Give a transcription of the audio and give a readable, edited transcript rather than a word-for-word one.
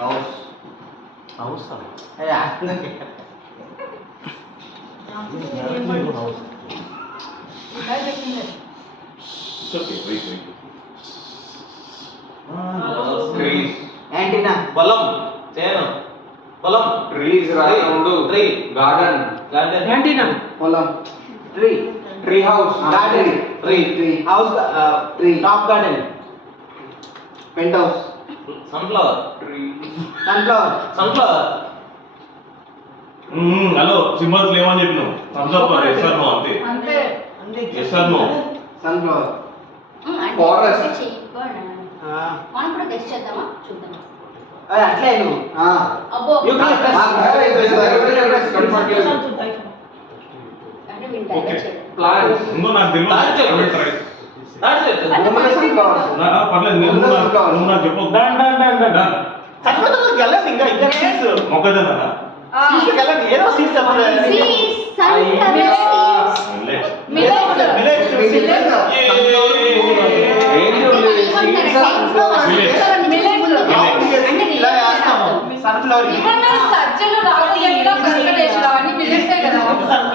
House house trees antenna బలం చేయను బలం ట్రీస్ రాముడు ట్రీ గార్డెన్ గార్డెన్ యాంటీనా పొలం tree tree house garden tree house tree top garden penthouse sunflower tree sunflower sunflower hello symbols లేవని చెప్పినావు thumbs up yes or no అంతే అంతే yes or no sunflower Forest. మనం కూడా guest చేద్దామా చూద్దాం అట్లే నువ్వు అబ్బో You can press. అంటే వింటారు Okay. ప్లాంట్స్ ఇంకో నాకు తెలియదు దాని చెప్పు. I will try. దాని చెప్పు. పర్లేదు నువ్వు నాకు చెప్పు చచ్చిపోతే వెళ్ళదు ఇంకా ఇంకా సీడ్స్ మొక్కజొన్న సీడ్స్ వెళ్ళండి ఏదో సీడ్స్ చెప్పండి ఇలా వేస్తాము సన్ఫ్లవర్ సజ్జలు